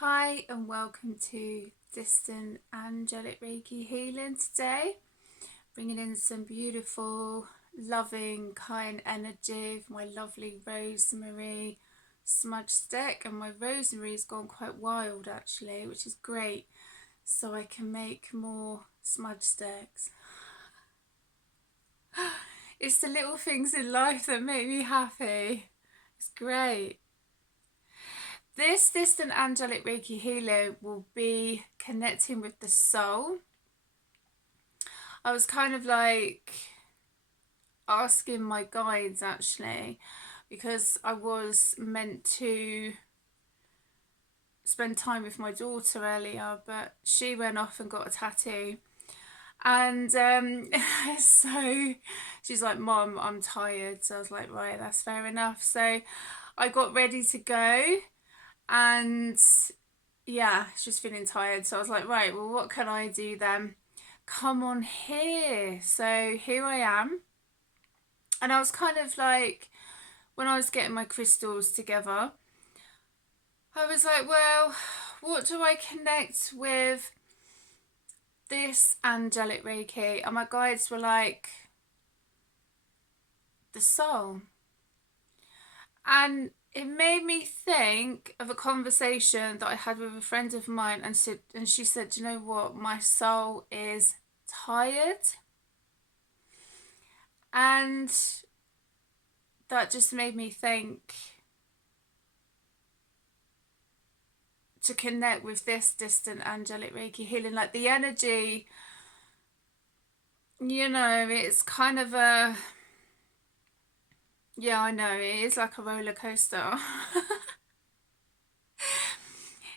Hi and welcome to Distant Angelic Reiki Healing today. Bringing in some beautiful, loving, kind energy of my lovely rosemary smudge stick. And my rosemary's gone quite wild actually, which is great. So I can make more smudge sticks. It's the little things in life that make me happy. It's great. This distant angelic Reiki healer will be connecting with the soul. I was kind of like asking my guides actually, because I was meant to spend time with my daughter earlier, but she went off and got a tattoo. And so she's like, Mom, I'm tired. So I was like, right, that's fair enough. So I got ready to go. And yeah, she's feeling tired. So I was like, right, well, what can I do then? Come on here. So here I am. And I was kind of like, when I was getting my crystals together, I was like, well, what do I connect with this angelic Reiki? And my guides were like, the soul. And it made me think of a conversation that I had with a friend of mine, and she said, "Do you know what? My soul is tired." And that just made me think to connect with this distant angelic Reiki healing, like the energy, it's kind of a, yeah, I know, it is like a roller coaster.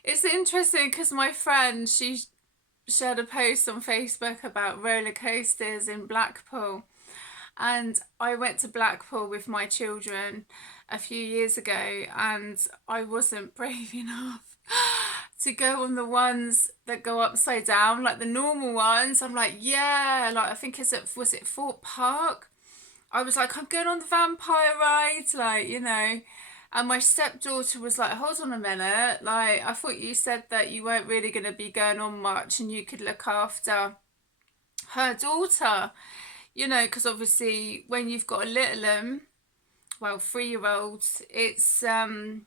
It's interesting because my friend, she shared a post on Facebook about roller coasters in Blackpool. And I went to Blackpool with my children a few years ago, and I wasn't brave enough to go on the ones that go upside down, like the normal ones. I'm like, yeah, like I think was it Fort Park? I was like, I'm going on the vampire ride, And my stepdaughter was like, hold on a minute, like I thought you said that you weren't really going to be going on much and you could look after her daughter, because obviously when you've got a little, well, 3-year-olds, it's kind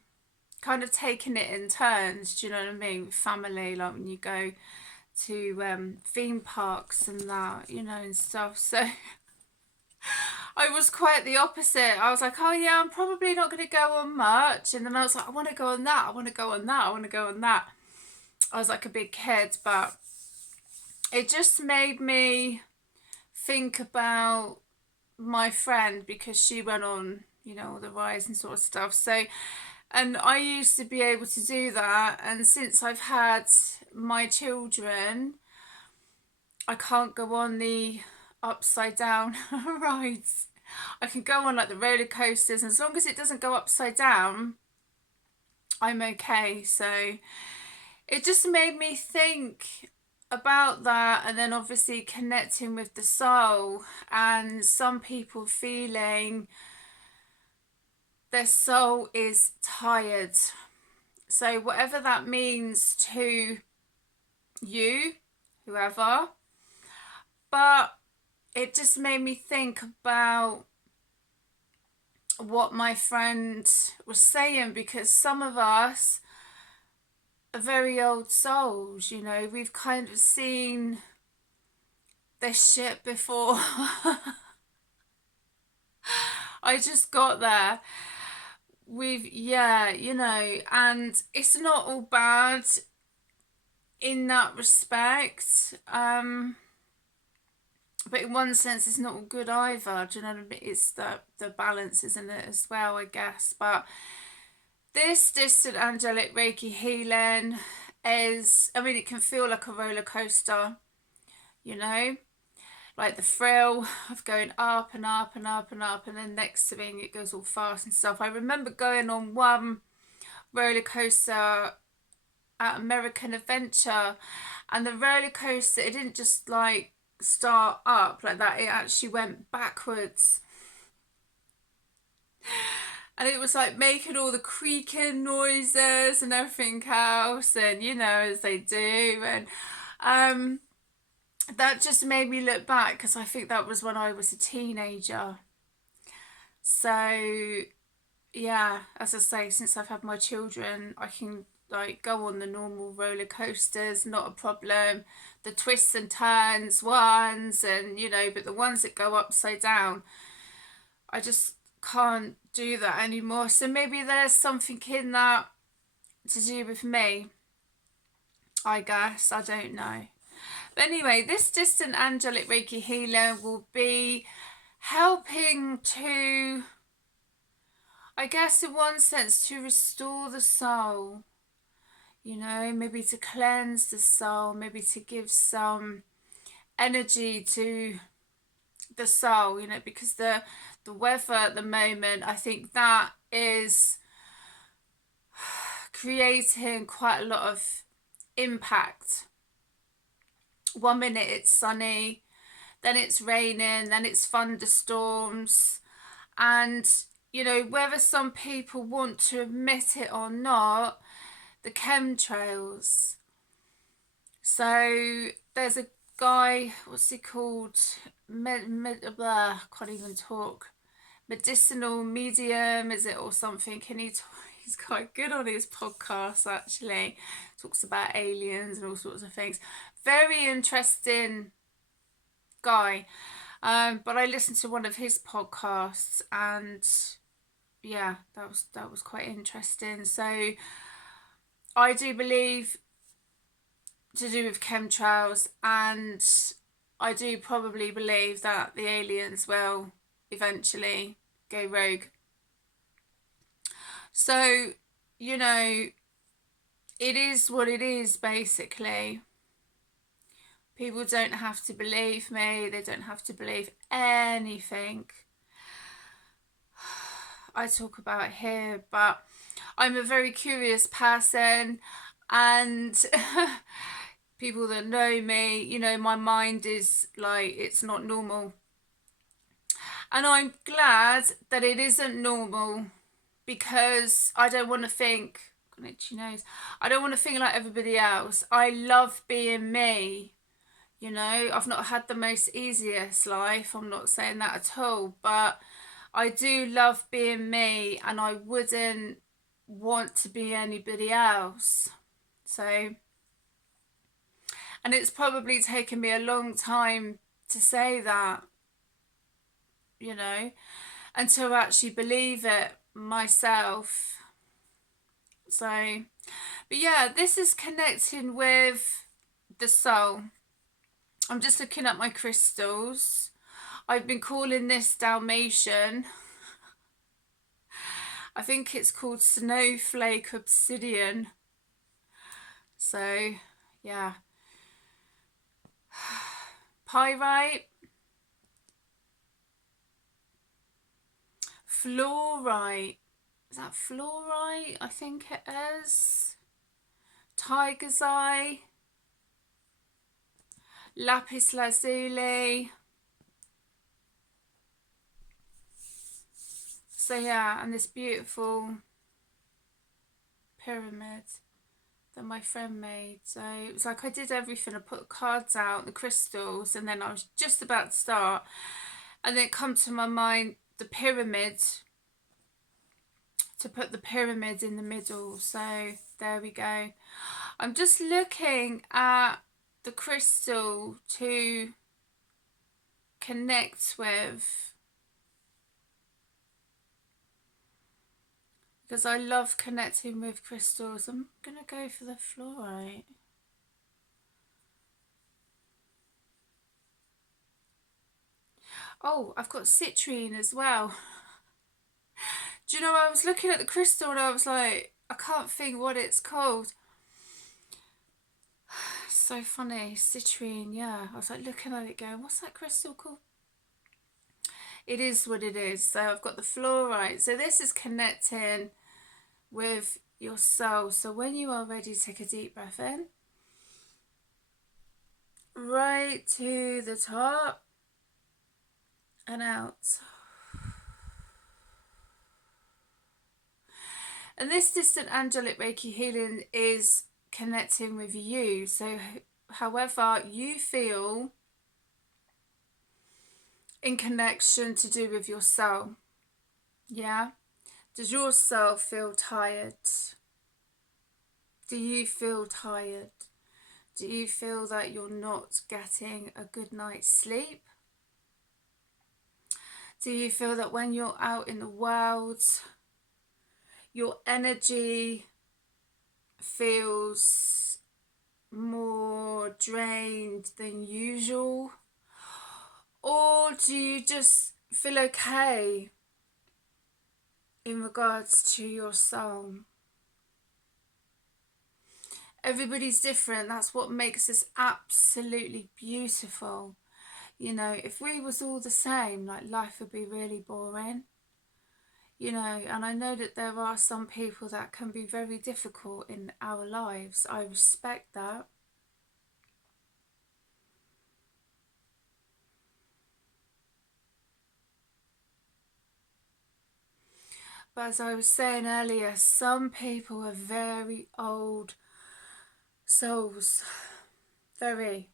of taking it in turns, do you know what I mean? Family, like when you go to theme parks and that, and stuff. So I was quite the opposite. I was like, oh yeah, I'm probably not going to go on much. And then I was like, I want to go on that. I want to go on that. I want to go on that. I was like a big kid, but it just made me think about my friend because she went on, all the rides and sort of stuff. So, and I used to be able to do that. And since I've had my children, I can't go on the upside down rides. I can go on like the roller coasters, and as long as it doesn't go upside down, I'm okay. So it just made me think about that, and then obviously connecting with the soul, and some people feeling their soul is tired. So whatever that means to you, whoever, but it just made me think about what my friend was saying, because some of us are very old souls, we've kind of seen this shit before. I just got there. Yeah, and it's not all bad in that respect. But in one sense, it's not all good either. Do you know what I mean? It's the balance, isn't it, as well, I guess. But this distant angelic Reiki healing is, I mean, it can feel like a roller coaster, like the thrill of going up and up and up and up, and then next thing it goes all fast and stuff. I remember going on one roller coaster at American Adventure, and the roller coaster, it didn't just like start up like that, it actually went backwards. and it was like making all the creaking noises and everything else, and as they do. And that just made me look back, because I think that was when I was a teenager. So yeah, as I say, since I've had my children, I can like go on the normal roller coasters, not a problem. The twists and turns ones, and but the ones that go upside down, I just can't do that anymore. So maybe there's something in that to do with me, I guess. I don't know. But anyway, this distant angelic Reiki healer will be helping to, I guess in one sense, to restore the soul. Maybe to cleanse the soul, maybe to give some energy to the soul, because the weather at the moment, I think that is creating quite a lot of impact. One minute it's sunny, then it's raining, then it's thunderstorms, and whether some people want to admit it or not, the chemtrails. So there's a guy, what's he called? Blah, can't even talk. Medicinal medium, is it, or something? And he's quite good on his podcast, actually. Talks about aliens and all sorts of things. Very interesting guy. But I listened to one of his podcasts, and yeah, that was quite interesting. So I do believe to do with chemtrails, and I do probably believe that the aliens will eventually go rogue. So it is what it is, basically. People don't have to believe me, they don't have to believe anything I talk about here, but I'm a very curious person, and people that know me, my mind is like, it's not normal. And I'm glad that it isn't normal, because I don't want to think, got an itchy nose, I don't want to think like everybody else. I love being me. I've not had the most easiest life, I'm not saying that at all, but I do love being me, and I wouldn't want to be anybody else. So, and it's probably taken me a long time to say that, and to actually believe it myself. So, but yeah, this is connecting with the soul. I'm just looking at my crystals. I've been calling this Dalmatian. I think it's called Snowflake Obsidian. So, yeah. Pyrite. Fluorite. Is that fluorite? I think it is. Tiger's Eye. Lapis lazuli. So yeah, and this beautiful pyramid that my friend made. So it was like I did everything. I put cards out, the crystals, and then I was just about to start, and then it come to my mind the pyramid, to put the pyramid in the middle. So there we go. I'm just looking at the crystal to connect with, because I love connecting with crystals. I'm going to go for the fluorite. Oh, I've got citrine as well. Do you know, I was looking at the crystal and I was like, I can't think what it's called. So funny, citrine, yeah. I was like looking at it going, what's that crystal called? It is what it is. So I've got the fluorite. So this is connecting with your soul. So when you are ready, take a deep breath in. Right to the top and out. And this distant angelic Reiki healing is connecting with you. So however you feel in connection to do with your soul. Yeah? Does your soul feel tired? Do you feel tired? Do you feel that you're not getting a good night's sleep? Do you feel that when you're out in the world, your energy feels more drained than usual? Or do you just feel okay in regards to your soul? Everybody's different. That's what makes us absolutely beautiful. You know, if we was all the same, like, life would be really boring. You know, and I know that there are some people that can be very difficult in our lives. I respect that. But as I was saying earlier, some people are very old souls. Very.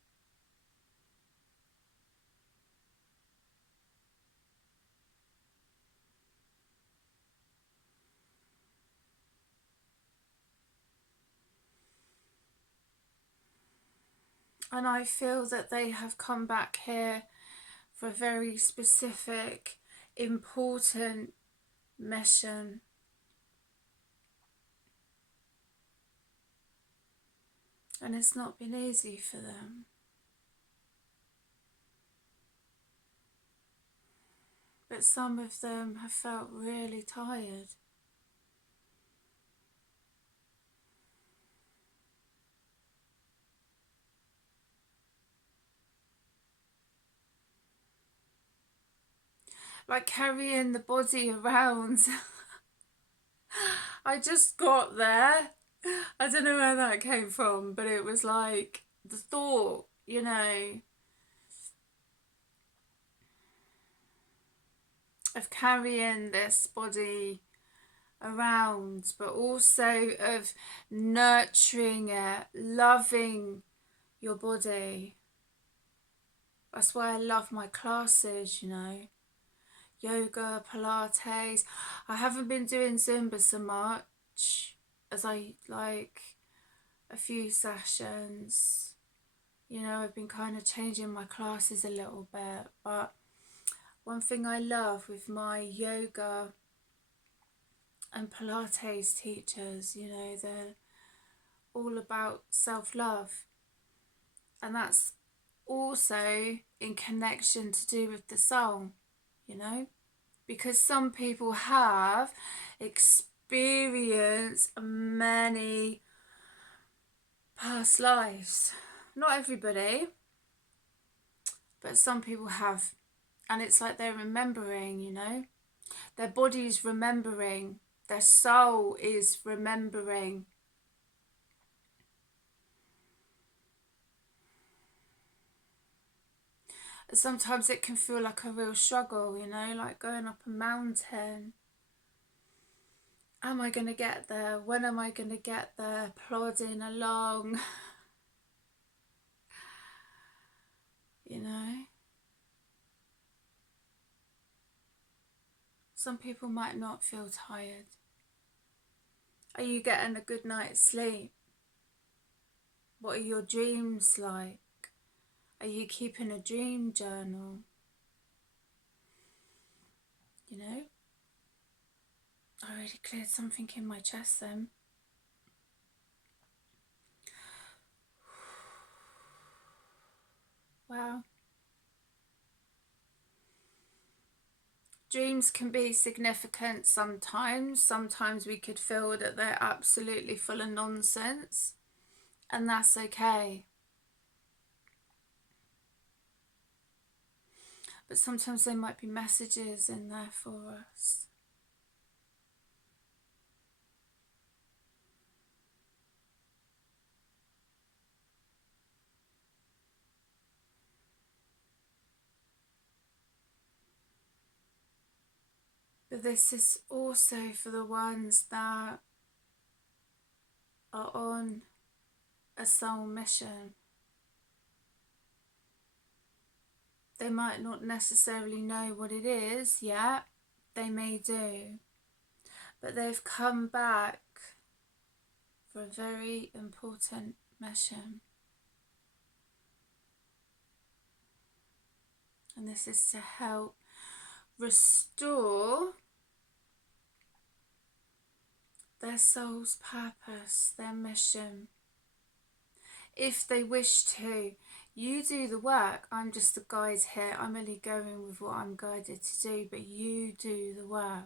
And I feel that they have come back here for a very specific, important mission. And it's not been easy for them. But some of them have felt really tired. Like carrying the body around. I just got there. I don't know where that came from, but it was like the thought, you know, of carrying this body around, but also of nurturing it, loving your body. That's why I love my classes, you know. Yoga, Pilates. I haven't been doing Zumba so much as I like a few sessions. You know, I've been kind of changing my classes a little bit. But one thing I love with my yoga and Pilates teachers, you know, they're all about self-love. And that's also in connection to do with the soul, you know. Because some people have experienced many past lives. Not everybody, but some people have. And it's like they're remembering, you know. Their body's remembering. Their soul is remembering. Sometimes it can feel like a real struggle, you know, like going up a mountain. Am I going to get there? When am I going to get there? Plodding along, you know. Some people might not feel tired. Are you getting a good night's sleep? What are your dreams like? Are you keeping a dream journal? You know? I already cleared something in my chest then. Wow. Dreams can be significant sometimes. Sometimes we could feel that they're absolutely full of nonsense. And that's okay. But sometimes there might be messages in there for us. But this is also for the ones that are on a soul mission. They might not necessarily know what it is yet, they may do, but they've come back for a very important mission. And this is to help restore their soul's purpose, their mission. If they wish to, you do the work. I'm just the guide here. I'm only going with what I'm guided to do, but you do the work.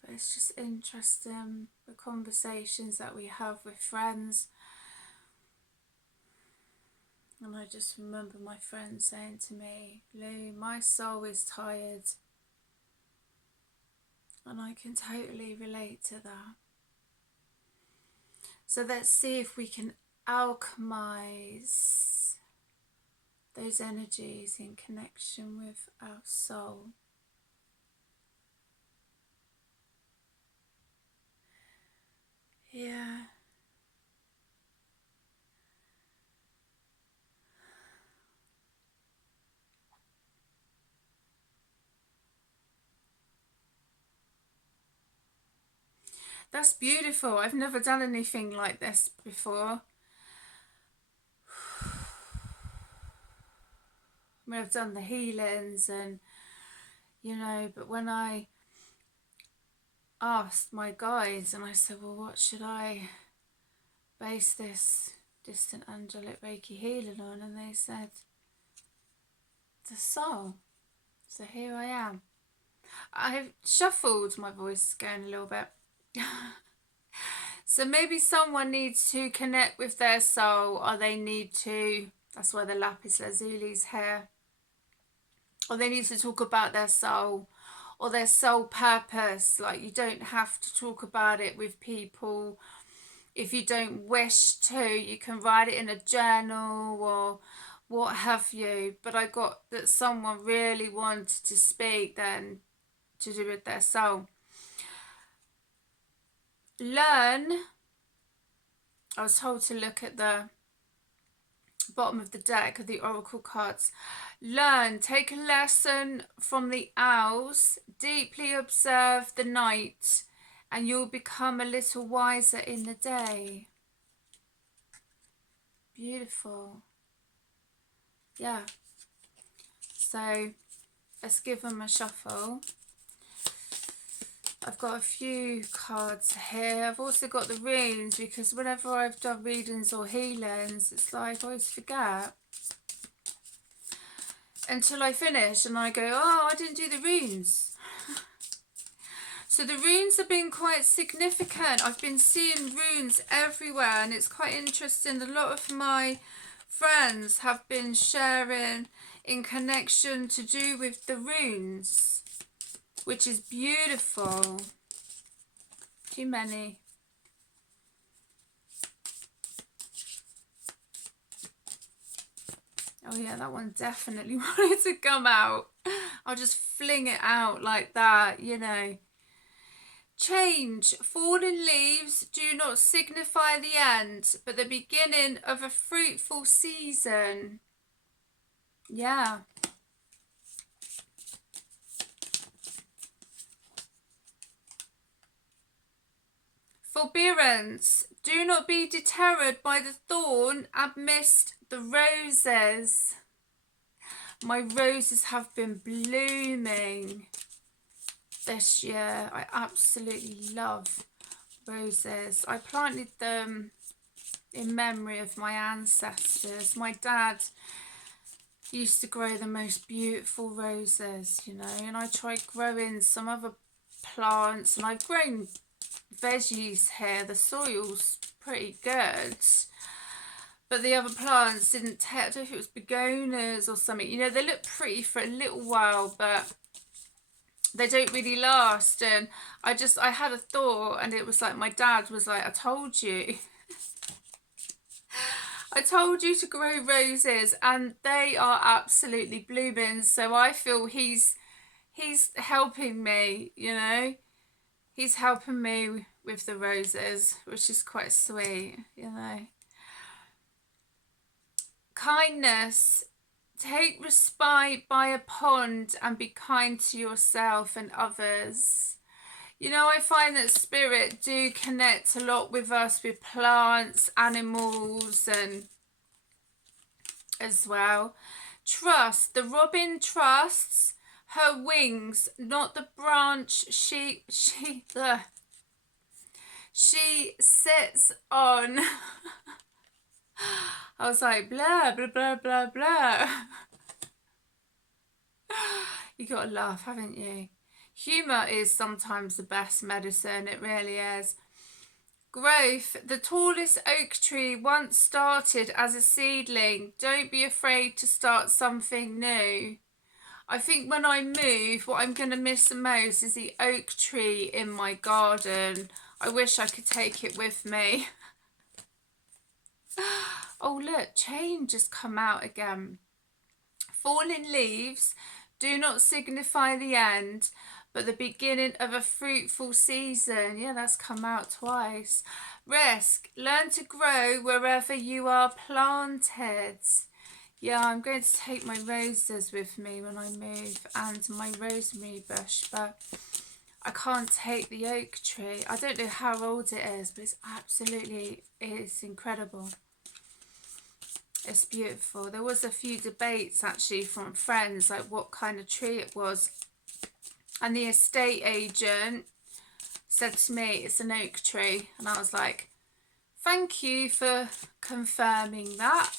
But it's just interesting, the conversations that we have with friends. And I just remember my friend saying to me, Lou, my soul is tired. And I can totally relate to that. So let's see if we can alchemize those energies in connection with our soul. Yeah. That's beautiful. I've never done anything like this before. I mean, I've done the healings and, you know, but when I asked my guides and I said, well, what should I base this distant angelic Reiki healing on? And they said, the soul. So here I am. I've shuffled, my voice is going a little bit. So maybe someone needs to connect with their soul, or they need to, that's why the lapis lazuli's here, or they need to talk about their soul or their soul purpose. Like, you don't have to talk about it with people. If you don't wish to, you can write it in a journal or what have you. But I got that someone really wanted to speak then to do with their soul. Learn, I was told to look at the bottom of the deck of the oracle cards. Learn, take a lesson from the owls, deeply observe the night, and you'll become a little wiser in the day. Beautiful. Yeah. So let's give them a shuffle. I've got a few cards here. I've also got the runes, because whenever I've done readings or healings, it's like I always forget until I finish and I go, oh, I didn't do the runes. So the runes have been quite significant. I've been seeing runes everywhere, and it's quite interesting. A lot of my friends have been sharing in connection to do with the runes, which is beautiful. Too many. Oh yeah, that one definitely wanted to come out. I'll just fling it out like that, you know. Change. Fallen leaves do not signify the end, but the beginning of a fruitful season. Yeah. Forbearance. Do not be deterred by the thorn amidst the roses. My roses have been blooming this year. I absolutely love roses. I planted them in memory of my ancestors. My dad used to grow the most beautiful roses, you know, and I tried growing some other plants, and I've grown veggies here. The soil's pretty good, but the other plants didn't take. I don't know if it was begonias or something, you know. They look pretty for a little while, but they don't really last. And I had a thought, and it was like, my dad was like, I told you. I told you to grow roses and they are absolutely blooming. So I feel he's helping me, you know. He's helping me with the roses, which is quite sweet, you know. Kindness. Take respite by a pond and be kind to yourself and others. You know, I find that spirit do connect a lot with us, with plants, animals, and as well. Trust. The robin trusts her wings, not the branch she sits on. I was like, blah, blah, blah, blah, blah. You gotta laugh, haven't you? Humour is sometimes the best medicine, it really is. Growth. The tallest oak tree once started as a seedling. Don't be afraid to start something new. I think when I move, what I'm going to miss the most is the oak tree in my garden. I wish I could take it with me. Oh look, change has come out again. Falling leaves do not signify the end, but the beginning of a fruitful season. Yeah, that's come out twice. Risk. Learn to grow wherever you are planted. Yeah, I'm going to take my roses with me when I move and my rosemary bush, but I can't take the oak tree. I don't know how old it is, but it's incredible. It's beautiful. There was a few debates actually from friends, like what kind of tree it was. And the estate agent said to me, it's an oak tree. And I was like, thank you for confirming that.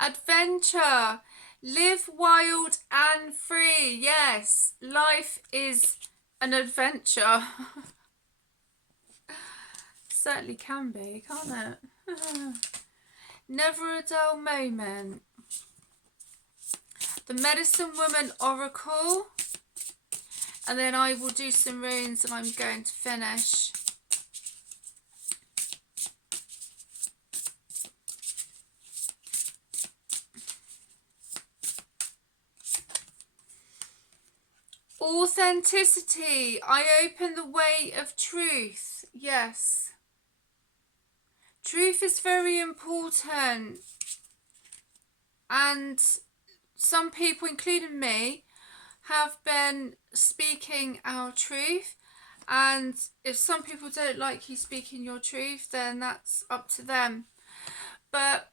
Adventure. Live wild and free. Yes, life is an adventure. Certainly can be, can't it? Never a dull moment. The Medicine Woman Oracle. And then I will do some runes and I'm going to finish. Authenticity. I open the way of truth. Yes. Truth is very important. And some people, including me, have been speaking our truth. And if some people don't like you speaking your truth, then that's up to them. But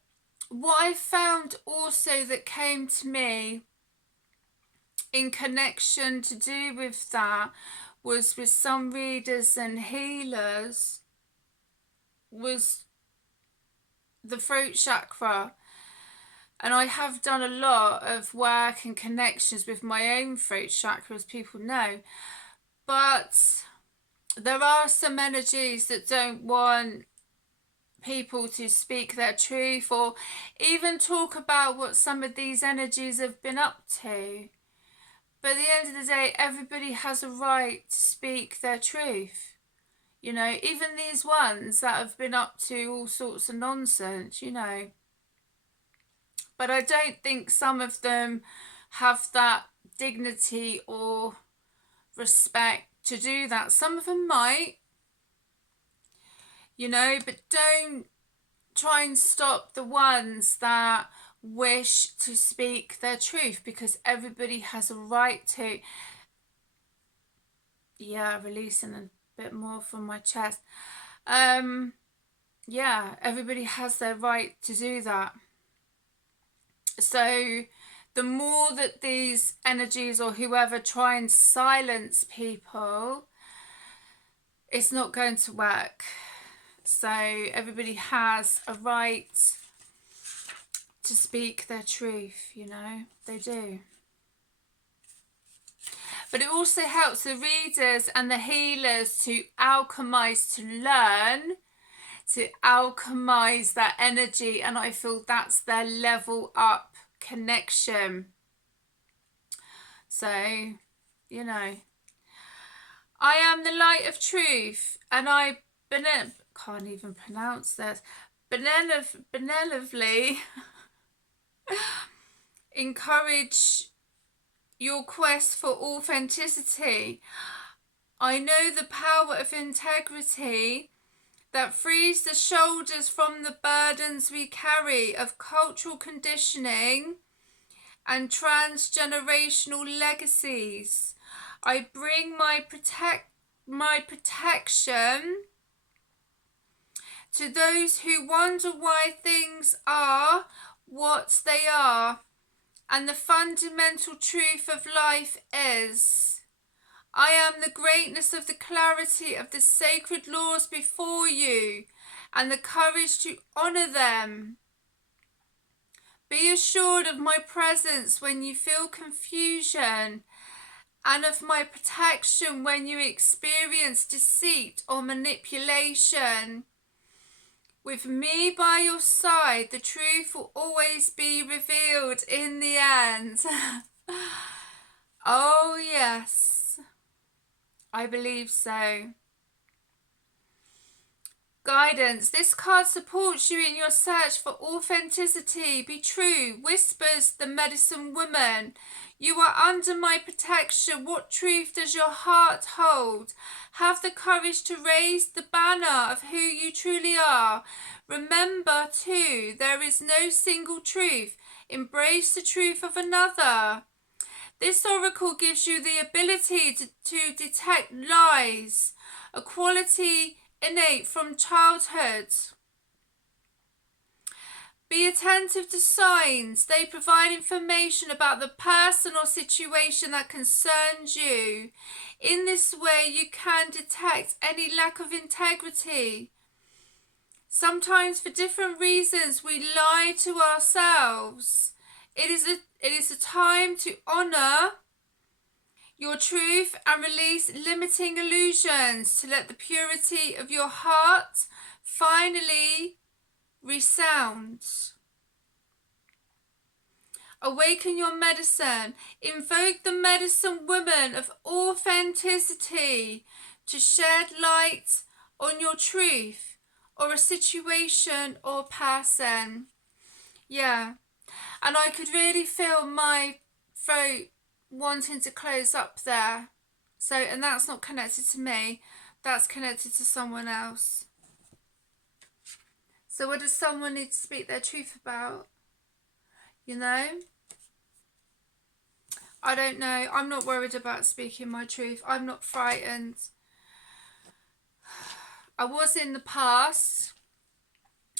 what I found also that came to me in connection to do with that was with some readers and healers was the throat chakra. And I have done a lot of work and connections with my own throat chakra, as people know. But there are some energies that don't want people to speak their truth or even talk about what some of these energies have been up to. But at the end of the day, everybody has a right to speak their truth. You know, even these ones that have been up to all sorts of nonsense, you know. But I don't think some of them have that dignity or respect to do that. Some of them might, you know, but don't try and stop the ones that wish to speak their truth, because everybody has a right to. Yeah, releasing a bit more from my chest. Yeah, everybody has their right to do that. So the more that these energies or whoever try and silence people, it's not going to work. So everybody has a right to speak their truth, you know, they do. But it also helps the readers and the healers to alchemize, to learn, to alchemize that energy. And I feel that's their level up connection. So, you know, I am the light of truth, and I can't even pronounce this, benevolently encourage your quest for authenticity. I know the power of integrity that frees the shoulders from the burdens we carry of cultural conditioning and transgenerational legacies. I bring my protection to those who wonder why things are what they are, and the fundamental truth of life is, I am the greatness of the clarity of the sacred laws before you, and the courage to honour them. Be assured of my presence when you feel confusion, and of my protection when you experience deceit or manipulation. With me by your side, the truth will always be revealed in the end. Oh yes, I believe so. Guidance. This card supports you in your search for authenticity. Be true, whispers the medicine woman. You are under my protection. What truth does your heart hold? Have the courage to raise the banner of who you truly are. Remember too, there is no single truth. Embrace the truth of another. This oracle gives you the ability to detect lies, a quality innate from childhood. Be attentive to signs. They provide information about the person or situation that concerns you. In this way, you can detect any lack of integrity. Sometimes for different reasons, we lie to ourselves. It is a time to honour your truth and release limiting illusions, to let the purity of your heart finally resound. Awaken your medicine. Invoke the medicine woman of authenticity to shed light on your truth or a situation or person. Yeah, and I could really feel my throat wanting to close up there. So, and that's not connected to me, that's connected to someone else. So what does someone need to speak their truth about? You know? I don't know. I'm not worried about speaking my truth. I'm not frightened. I was in the past,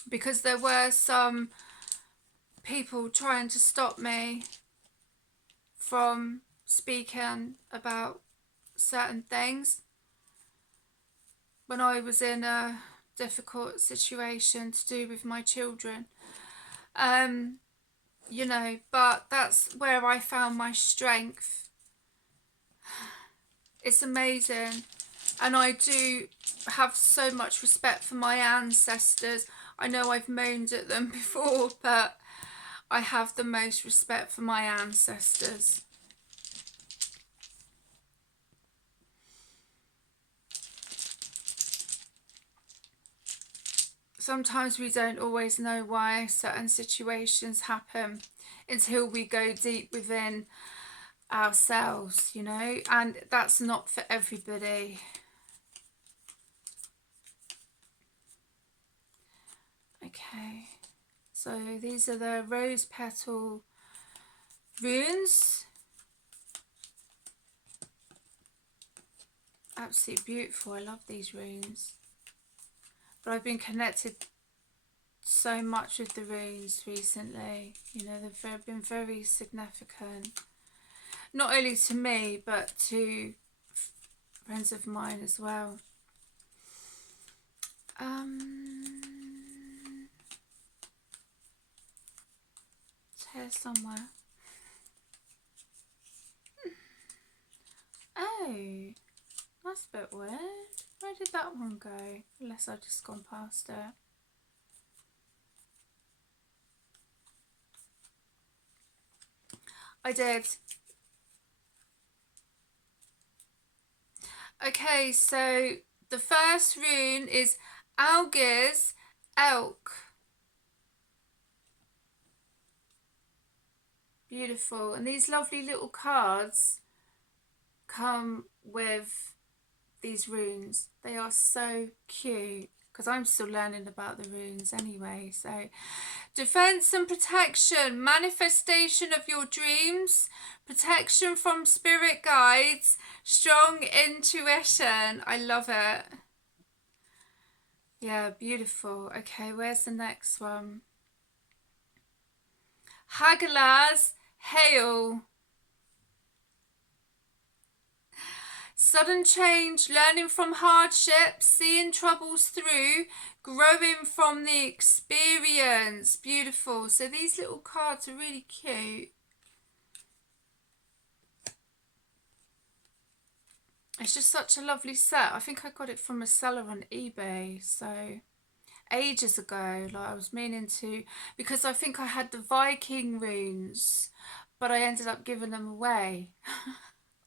because there were some people trying to stop me from speaking about certain things when I was in a difficult situation to do with my children. You know, but that's where I found my strength. It's amazing. And I do have so much respect for my ancestors. I know I've moaned at them before, but I have the most respect for my ancestors. Sometimes we don't always know why certain situations happen until we go deep within ourselves, you know, and that's not for everybody. Okay, so these are the rose petal runes. Absolutely beautiful. I love these runes. But I've been connected so much with the runes recently. You know, they've been very significant. Not only to me, but to friends of mine as well. It's here somewhere. Oh, that's a bit weird. Where did that one go? Unless I've just gone past it. I did. Okay, so the first rune is Algiz, elk. Beautiful. And these lovely little cards come with these runes. They are so cute, because I'm still learning about the runes anyway. So defense and protection, manifestation of your dreams, protection from spirit guides, strong intuition. I love it. Yeah, beautiful. Okay, where's the next one? Hagalaz, hail. Sudden change, learning from hardships, seeing troubles through, growing from the experience. Beautiful. So these little cards are really cute. It's just such a lovely set. I think I got it from a seller on eBay. So ages ago, like I was meaning to, because I think I had the Viking runes, but I ended up giving them away.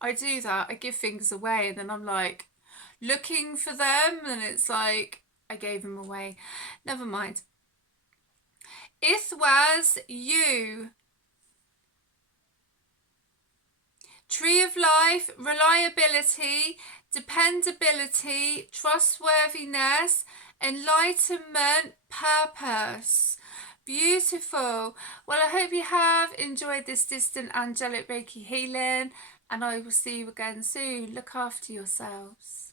I do that. I give things away and then I'm like looking for them and it's like I gave them away. Never mind. Ithwas, you. Tree of life, reliability, dependability, trustworthiness, enlightenment, purpose. Beautiful. Well, I hope you have enjoyed this distant angelic Reiki healing, and I will see you again soon. Look after yourselves.